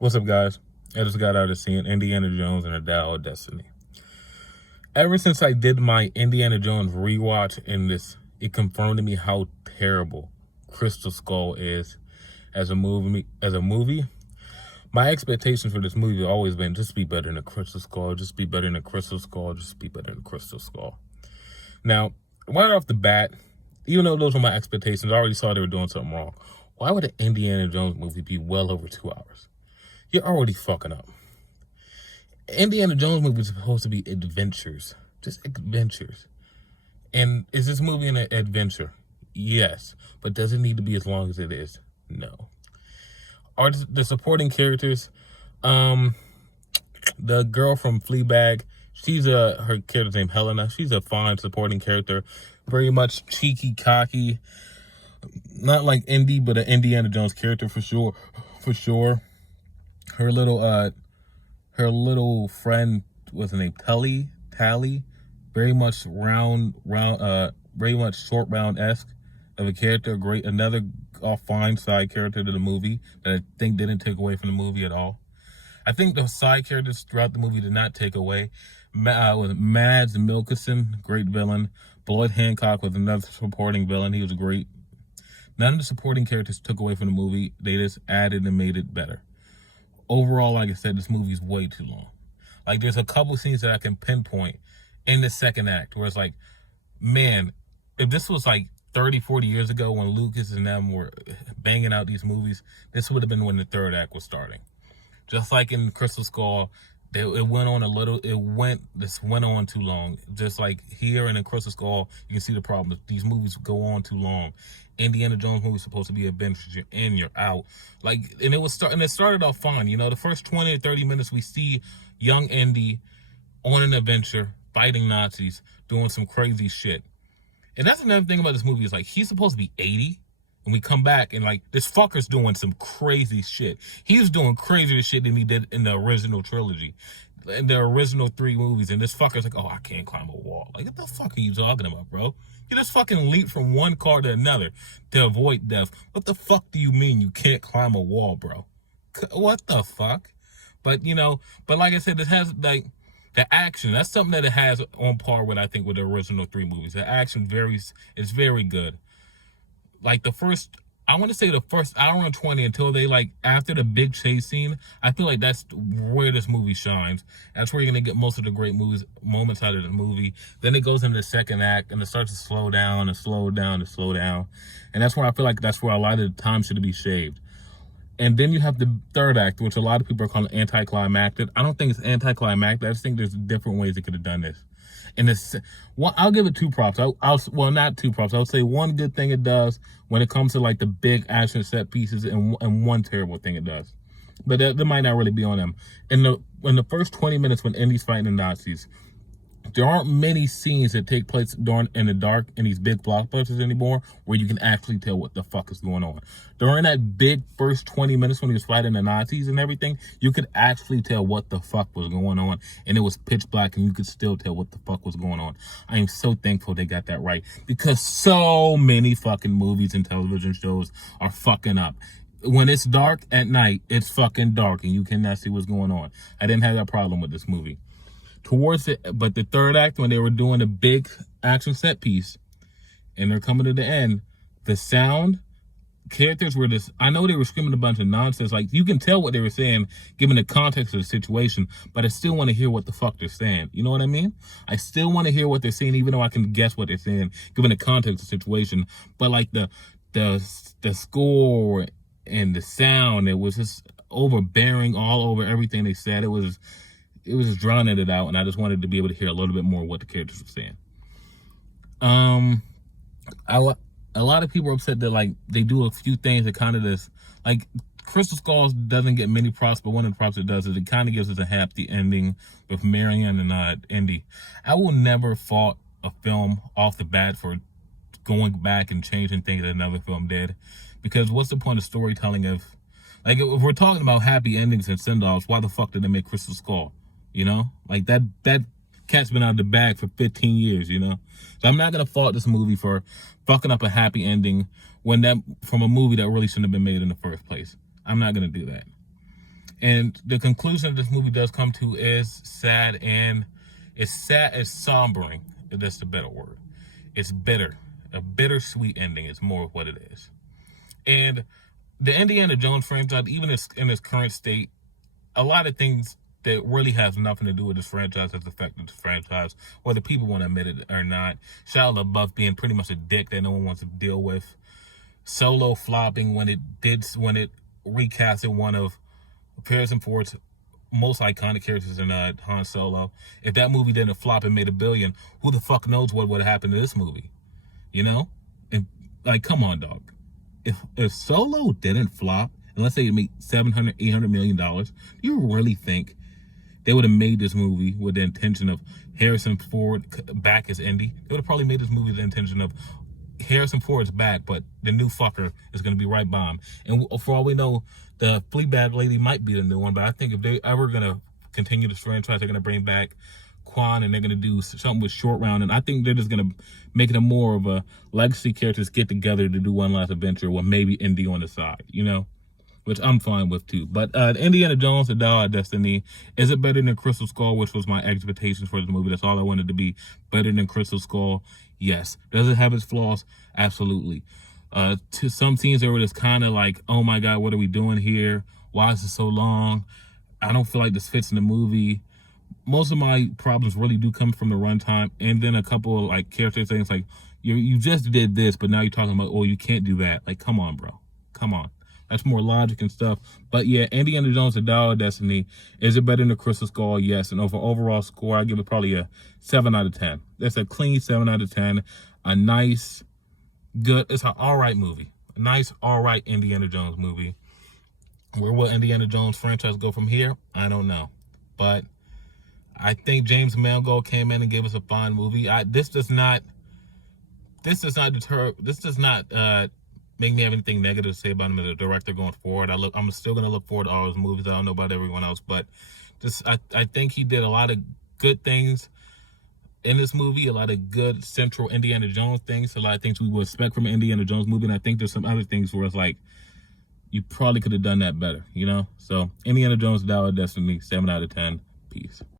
What's up, guys? I just got out of seeing Indiana Jones and the Dial of Destiny. Ever since I did my Indiana Jones rewatch in this, it confirmed to me how terrible Crystal Skull is as a movie. My expectations for this movie have always been just be better than the Crystal Skull, just be better than the Crystal Skull, just be better than the Crystal Skull. Now, right off the bat, even though those were my expectations, I already saw they were doing something wrong. Why would an Indiana Jones movie be well over 2 hours? You're already fucking up. Indiana Jones movie is supposed to be adventures, just adventures. And is this movie an adventure? Yes, but does it need to be as long as it is? No. Are the supporting characters? The girl from Fleabag, her character's named Helena. She's a fine supporting character, very much cheeky, cocky, not like Indy, but an Indiana Jones character for sure. Her little friend was named Tally, very much very much short round-esque of a character. Another fine side character to the movie that I think didn't take away from the movie at all. I think the side characters throughout the movie did not take away. Was Mads Mikkelsen, great villain. Lloyd Hancock was another supporting villain. He was great. None of the supporting characters took away from the movie. They just added and made it better. Overall, like I said, this movie is way too long. Like, there's a couple scenes that I can pinpoint in the second act where it's like, man, if this was like 30, 40 years ago when Lucas and them were banging out these movies, this would have been when the third act was starting. Just like in Crystal Skull, it went on too long. Just like here and in Crystal Skull, you can see the problem. These movies go on too long. Indiana Jones movie is supposed to be adventures. You're in, you're out. Like, and it started off fine. You know, the first 20 or 30 minutes we see young Indy on an adventure, fighting Nazis, doing some crazy shit. And that's another thing about this movie is like, he's supposed to be 80. And we come back and like, this fucker's doing some crazy shit. He's doing crazier shit than he did in the original trilogy. In the original 3 movies. And this fucker's like, oh, I can't climb a wall. Like, what the fuck are you talking about, bro? You just fucking leap from one car to another to avoid death. What the fuck do you mean you can't climb a wall, bro? What the fuck? But, but like I said, this has, like, the action. That's something that it has on par with, I think, with the original 3 movies. The action is very good. Like, I want to say the first hour and 20 until they, like, after the big chase scene, I feel like that's where this movie shines. That's where you're going to get most of the great moments out of the movie. Then it goes into the second act, and it starts to slow down and slow down and slow down. And that's where I feel like that's where a lot of the time should be shaved. And then you have the third act, which a lot of people are calling anticlimactic. I don't think it's anticlimactic. I just think there's different ways they could have done this. And I'll give it 2 props. Well, not 2 props. I would say one good thing it does when it comes to like the big action set pieces, and one terrible thing it does. But that might not really be on them. In the first 20 minutes when Indy's fighting the Nazis, there aren't many scenes that take place in the dark in these big blockbusters anymore where you can actually tell what the fuck is going on. During that big first 20 minutes when he was fighting the Nazis and everything, you could actually tell what the fuck was going on, and it was pitch black, and you could still tell what the fuck was going on. I am so thankful they got that right, because so many fucking movies and television shows are fucking up. When it's dark at night, it's fucking dark, and you cannot see what's going on. I didn't have that problem with this movie. But the third act, when they were doing a big action set piece and they're coming to the end, the sound, characters were I know they were screaming a bunch of nonsense. Like, you can tell what they were saying given the context of the situation, but I still want to hear what the fuck they're saying. You know what I mean? I still want to hear what they're saying, even though I can guess what they're saying given the context of the situation. But like the score and the sound, it was just overbearing all over everything they said. It was just drowning it out, and I just wanted to be able to hear a little bit more of what the characters were saying. A lot of people are upset that, like, they do a few things that kind of this, like, Crystal Skulls doesn't get many props, but one of the props it does is it kind of gives us a happy ending with Marion and Indy. I will never fault a film off the bat for going back and changing things that another film did, because what's the point of storytelling if we're talking about happy endings and send-offs, why the fuck did they make Crystal Skull? You know, like that cat's been out of the bag for 15 years, you know? So I'm not going to fault this movie for fucking up a happy ending from a movie that really shouldn't have been made in the first place. I'm not going to do that. And the conclusion this movie does come to is sad, and it's sombering, if that's the better word. It's bitter. A bittersweet ending is more of what it is. And the Indiana Jones franchise, even in its current state, a lot of things that really has nothing to do with this franchise has affected this franchise, whether people want to admit it or not. Shia LaBeouf being pretty much a dick that no one wants to deal with. Solo flopping when it recasted one of Harrison Ford's most iconic characters in Han Solo. If that movie didn't flop and made $1 billion, who the fuck knows what would have happened to this movie? You know? And, like, come on, dog. If Solo didn't flop, and let's say it made $700-800 million, do you really think they would have made this movie with the intention of Harrison Ford back as Indy? They would have probably made this movie with the intention of Harrison Ford's back, but the new fucker is going to be right by him. And for all we know, the Fleabag lady might be the new one, but I think if they're ever going to continue this franchise, they're going to bring back Quan, and they're going to do something with Short Round, and I think they're just going to make it a more of a legacy characters get together to do one last adventure with maybe Indy on the side, you know? Which I'm fine with too. But Indiana Jones, The Dial of Destiny, is it better than Crystal Skull, which was my expectations for this movie? That's all I wanted to be. Better than Crystal Skull? Yes. Does it have its flaws? Absolutely. To some scenes there were just kind of like, oh my God, what are we doing here? Why is it so long? I don't feel like this fits in the movie. Most of my problems really do come from the runtime, and then a couple of like character things like, you just did this, but now you're talking about, oh, you can't do that. Like, come on, bro. Come on. That's more logic and stuff. But yeah, Indiana Jones, The Dial of Destiny. Is it better than Crystal Skull? Yes. And over overall score, I give it probably a 7 out of 10. That's a clean 7 out of 10. A nice, good, it's an all right movie. A nice, all right Indiana Jones movie. Where will Indiana Jones franchise go from here? I don't know. But I think James Mangold came in and gave us a fine movie. This does not make me have anything negative to say about him as a director going forward. I'm still gonna look forward to all his movies. I don't know about everyone else, but I think he did a lot of good things in this movie, a lot of good central Indiana Jones things, a lot of things we would expect from an Indiana Jones movie, and I think there's some other things where it's like, you probably could have done that better, you know? So, Indiana Jones, Dial of Destiny, 7 out of 10. Peace.